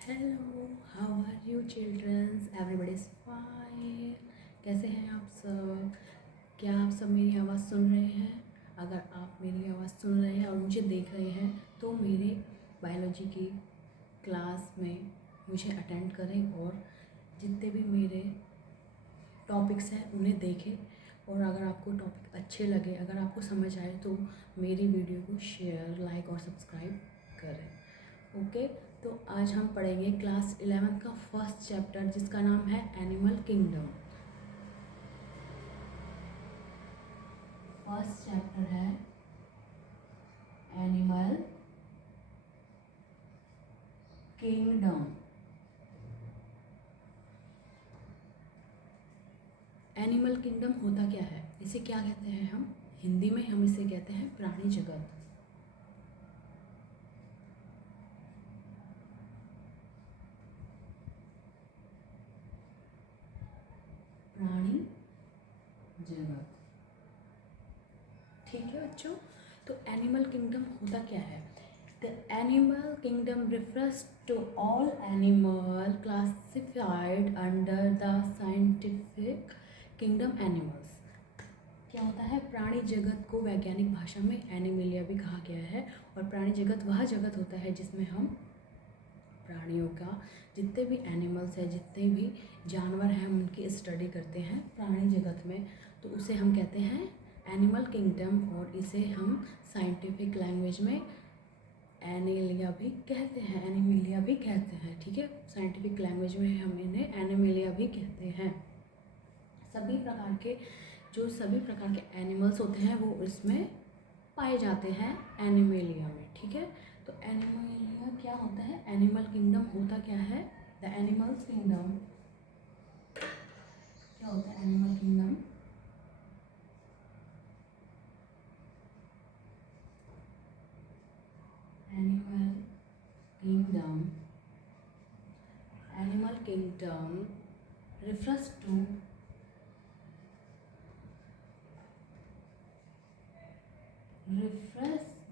Hello, how are you childrens? Everybody is fine. कैसे हैं आप सब? क्या आप सब मेरी आवाज़ सुन रहे हैं? अगर आप मेरी आवाज़ सुन रहे हैं और मुझे देख रहे हैं तो मेरे बायोलॉजी की क्लास में मुझे अटेंड करें और जितने भी मेरे टॉपिक्स हैं उन्हें देखें। और अगर आपको टॉपिक अच्छे लगे, अगर आपको समझ आए तो मेरी वीडियो को शेयर, लाइक और सब्सक्राइब करें। ओके, तो आज हम पढ़ेंगे क्लास 11 का फर्स्ट चैप्टर जिसका नाम है एनिमल किंगडम। फर्स्ट चैप्टर है एनिमल किंगडम। एनिमल किंगडम होता क्या है, इसे क्या कहते हैं? हम हिंदी में हम इसे कहते हैं प्राणी जगत। प्राणी जगत, ठीक है बच्चों। तो एनिमल किंगडम होता क्या है? The animal kingdom refers to all animal classified under the scientific kingdom animals। क्या होता है? प्राणी जगत को वैज्ञानिक भाषा में एनिमलिया भी कहा गया है। और प्राणी जगत वह जगत होता है जिसमें हम प्राणियों का, जितने भी एनिमल्स हैं, जितने भी जानवर हैं, हम उनकी स्टडी करते हैं प्राणी जगत में, तो उसे हम कहते हैं एनिमल किंगडम। और इसे हम साइंटिफिक लैंग्वेज में एनिलिया भी कहते हैं, एनिमिलिया भी कहते हैं। ठीक है, साइंटिफिक लैंग्वेज में हम इन्हें एनिमिलिया भी कहते हैं। सभी प्रकार के एनिमल्स होते हैं वो इसमें पाए जाते हैं एनिमिलिया में। ठीक है, तो एनिमिलिया क्या होता है? एनिमल किंगडम होता क्या है? द एनिमल्स किंगडम क्या होता है? Animal kingdom animal kingdom refers to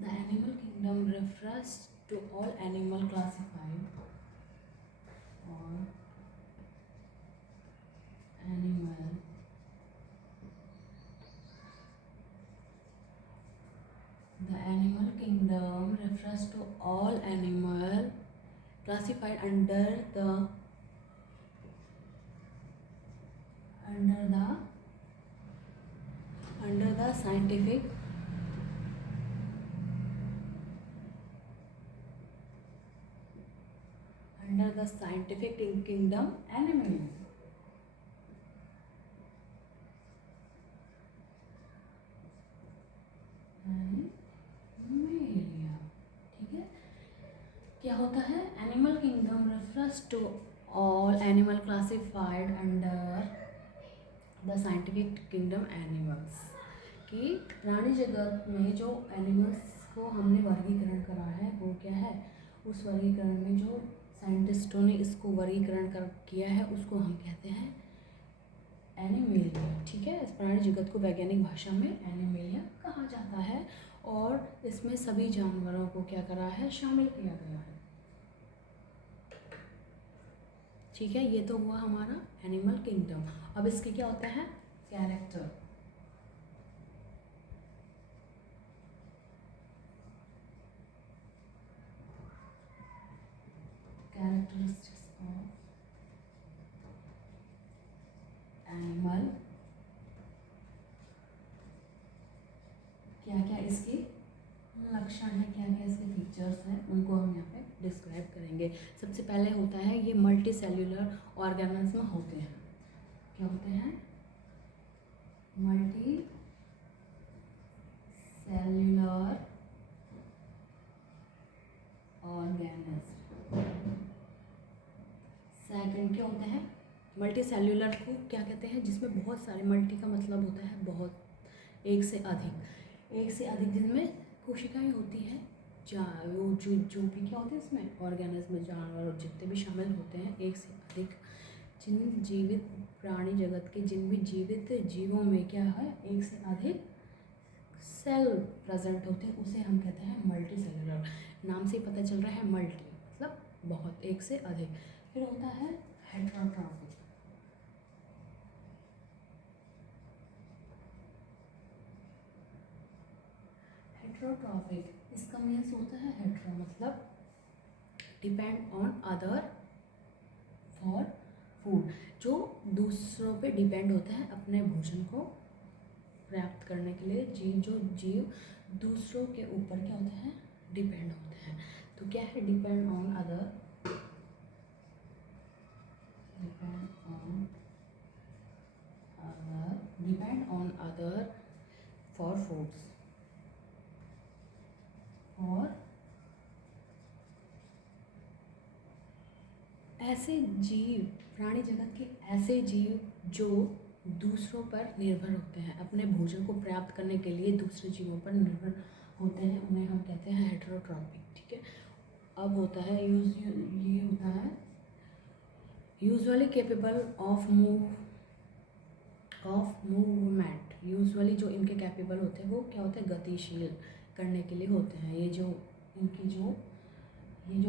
the animal kingdom refers to all animal classified the animal kingdom refers to all animal classified under the scientific kingdom Animalia। ठीक है, क्या होता है? Animal kingdom refers to all animal classified under the scientific kingdom animals. कि प्राणी जगत में जो एनिमल्स को हमने वर्गीकरण करा है वो क्या है? उस वर्गीकरण में जो साइंटिस्टों ने इसको वर्गीकरण किया है उसको हम कहते हैं एनिमेलिया। ठीक है, इस प्राणी जगत को वैज्ञानिक भाषा में एनिमेलिया कहा जाता है। और इसमें सभी जानवरों को क्या करा है? शामिल किया गया है। ठीक है, ये तो हुआ हमारा एनिमल किंगडम। अब इसके क्या होता है? कैरेक्टर। कैरेक्टरिस्टिक्स ऑफ एनिमल, क्या क्या इसके लक्षण है, क्या क्या इसके फीचर्स हैं, उनको हम यहाँ पे डिस्क्राइब करेंगे। सबसे पहले होता है ये मल्टी सेल्यूलर ऑर्गेनिज्म होते हैं। क्या होते हैं? Multi cellular organism. सेकंड क्या होता है? मल्टी सेल्यूलर को क्या कहते हैं? जिसमें बहुत सारे, मल्टी का मतलब होता है बहुत, एक से अधिक जिनमें कोशिकाएं होती हैं, वो जो भी क्या होते हैं इसमें ऑर्गेनिज्म, जानवर जितने भी शामिल होते हैं, एक से अधिक जिन जीवित प्राणी जगत के जिन भी जीवित जीवों में क्या है? एक से अधिक सेल प्रेजेंट होते हैं, उसे हम कहते हैं मल्टी सेल्यूलर। नाम से ही पता चल रहा है मल्टी मतलब बहुत, एक से अधिक। फिर होता है हेटरोट्रॉपिक। हेटरोट्रॉपिक इसका मीन्स होता है हेट्रो मतलब depend on other for food, जो दूसरों पे डिपेंड होते हैं अपने भोजन को प्राप्त करने के लिए। जीव दूसरों के ऊपर क्या होते हैं, डिपेंड होते हैं। तो क्या है, depend on other, depend on other for foods, और ऐसे जीव, प्राणी जगत के ऐसे जीव जो दूसरों पर निर्भर होते हैं, अपने भोजन को प्राप्त करने के लिए दूसरे जीवों पर निर्भर होते हैं, उन्हें हम कहते हैं हेटरोट्रॉपिक। ठीक है, अब होता है ये होता है usually capable of movement. Usually जो इनके कैपेबल होते हैं वो क्या होते हैं, गतिशील करने के लिए होते हैं। ये जो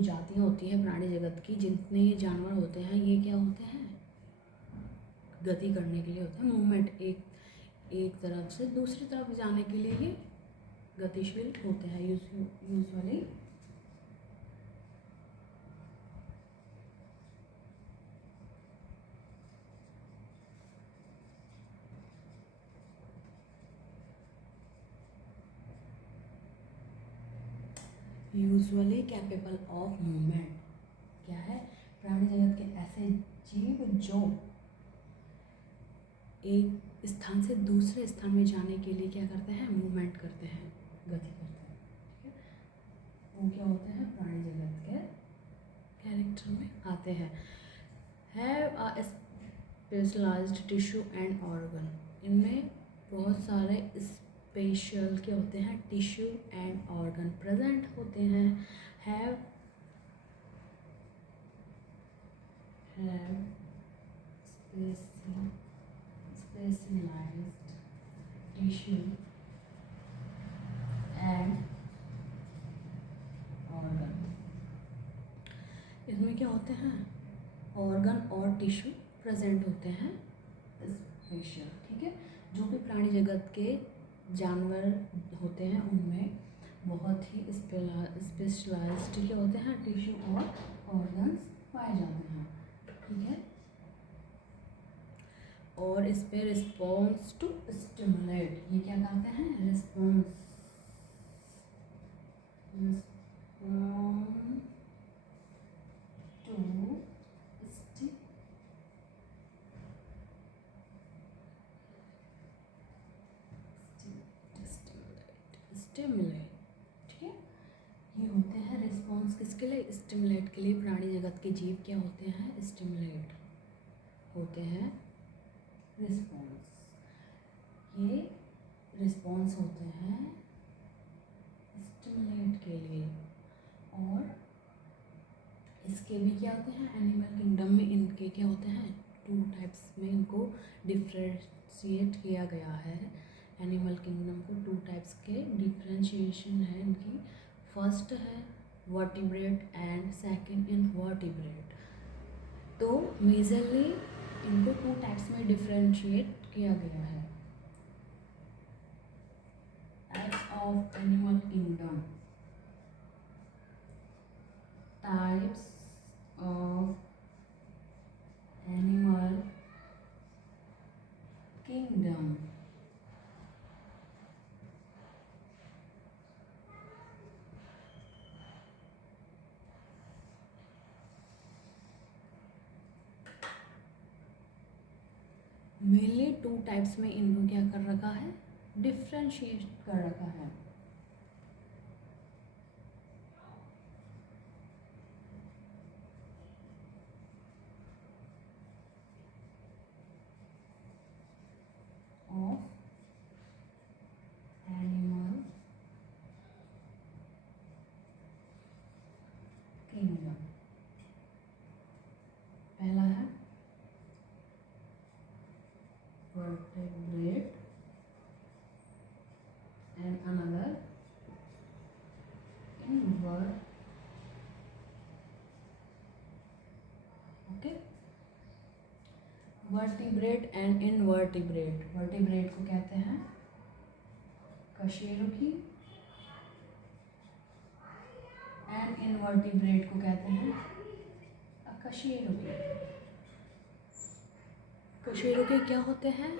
जातियाँ होती हैं प्राणी जगत की, जितने ये जानवर होते हैं, ये क्या होते हैं, गति करने के लिए होते हैं। मूवमेंट, एक तरफ से दूसरी तरफ जाने के लिए ये गतिशील होते हैं usually. Usually capable of movement क्या है, प्राणी जगत के ऐसे जीव जो एक स्थान से दूसरे स्थान में जाने के लिए क्या करते हैं, मूवमेंट करते हैं, गति करते हैं। ठीक है, वो क्या होते हैं, प्राणी जगत के कैरेक्टर में आते हैं। Have a specialised tissue and organ, इनमें बहुत सारे स्पेशल क्या होते हैं, टिश्यू एंड ऑर्गन प्रेजेंट होते हैं। Have specialized tissue and organ, इसमें क्या होते हैं, ऑर्गन और टिश्यू प्रेजेंट होते हैं स्पेशल। ठीक है, जो भी प्राणी जगत के जानवर होते हैं उनमें बहुत ही स्पेशलाइज्ड क्या होते हैं, टिश्यू और ऑर्गन्स पाए जाते हैं। ठीक है, और इस पे रिस्पॉन्स टू स्टिमुलेट, ये क्या कहते हैं, रिस्पॉन्स टू स्टिमुलेट। ठीक है, ये होते हैं रिस्पॉन्स किसके लिए, स्टिमुलेट के लिए। प्राणी जगत के जीव क्या होते हैं, स्टिमुलेट होते हैं, रिस्पॉन्स, ये रिस्पॉन्स होते हैं स्टिमुलेट के लिए। और इसके भी क्या होते हैं, एनिमल किंगडम में इनके क्या होते हैं, 2 टाइप्स में इनको डिफ्रेंशिएट किया गया है। एनिमल किंगडम को 2 टाइप्स के डिफ्रेंशिएशन है इनकी। फर्स्ट है वर्टिब्रेट एंड सेकंड इनवर्टिब्रेट। तो मेजरली इनको 2 टाइप्स में डिफ्रेंशिएट किया गया है। Types of animal kingdom, types of animal kingdom. Mainly 2 types में इनको क्या कर रखा है, डिफ्रेंशिएट कर रखा है। ऑफ एनिमल किंगडम, पहला है vertebrate and another okay. Vertebrate and invertebrate, vertebrate को कहते हैं कशेरुकी एंड इनवर्टिब्रेट को कहते हैं अकशेरुकी। कशेरुकी क्या होते हैं?